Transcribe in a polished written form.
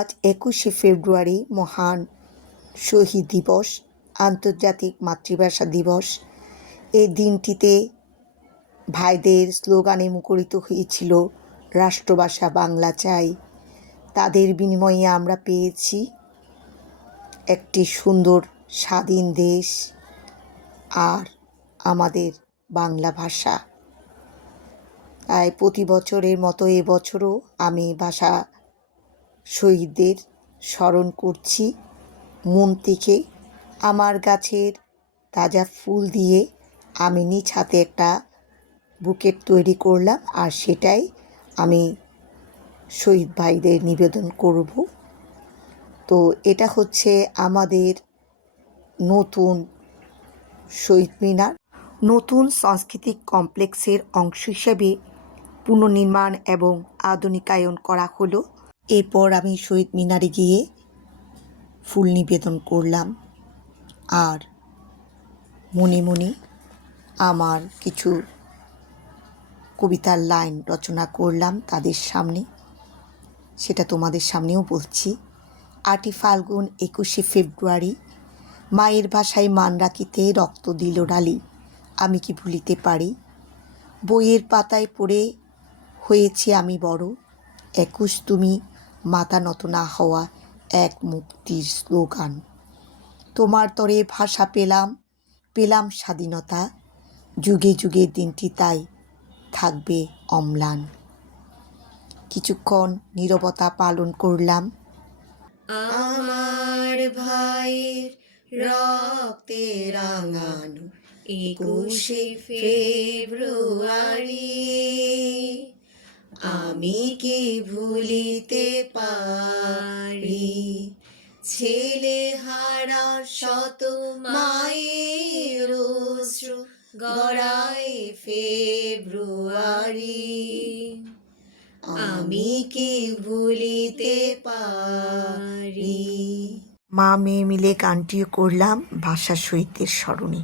আজ ২১শে ফেব্রুয়ারি মহান শহীদ দিবস, আন্তর্জাতিক মাতৃভাষা দিবস। এই দিনটিতে ভাইদের স্লোগানে মুখরিত হয়েছিল রাষ্ট্রভাষা বাংলা চাই। তাদের বিনিময়ে আমরা পেয়েছি একটি সুন্দর স্বাধীন দেশ আর আমাদের বাংলা ভাষা। তাই প্রতি বছরের মতো এবছরও আমি ভাষা শহীদদের স্মরণ করছি মন থেকে। আমার গাছের তাজা ফুল দিয়ে আমি নিজ হাতে একটা বুকেট তৈরি করলাম, আর সেটাই আমি শহীদ ভাইদের নিবেদন করব। তো এটা হচ্ছে আমাদের নতুন শহীদ মিনার, নতুন সাংস্কৃতিক কমপ্লেক্সের অংশ হিসেবে পুনর্নির্মাণ এবং আধুনিকায়ন করা হলো। এরপর আমি শহীদ মিনারে গিয়ে ফুল নিবেদন করলাম আর মনে মনে আমার কিছু কবিতার লাইন রচনা করলাম তাদের সামনে, সেটা তোমাদের সামনেও বলছি। ৮ই ফাল্গুন ২১শে ফেব্রুয়ারি, মায়ের ভাষায় মান রাখিতে রক্ত দিল ডালি, আমি কি ভুলিতে পারি। বইয়ের পাতায় পড়ে হয়েছি আমি বড়, ২১ তুমি মাথা নত না হওয়া এক মুক্তির স্লোগান। তোমার তরে ভাষা পেলাম স্বাধীনতা, যুগে যুগে দিনটি তাই থাকবে অম্লান। কিছুক্ষণ নীরবতা পালন করলাম। আমার ভাইয়ের রক্তে রাঙানো ২১শে ফেব্রুয়ারি, আমি কি ভুলিতে পারি। ছেলে হারা শত মায়ের অশ্রু গড়ায় ফেব্রুয়ারি, আমি কি ভুলিতে পারি। মা মেয়ে মিলে গানটিও করলাম ভাষা শহীদদের স্মরণে।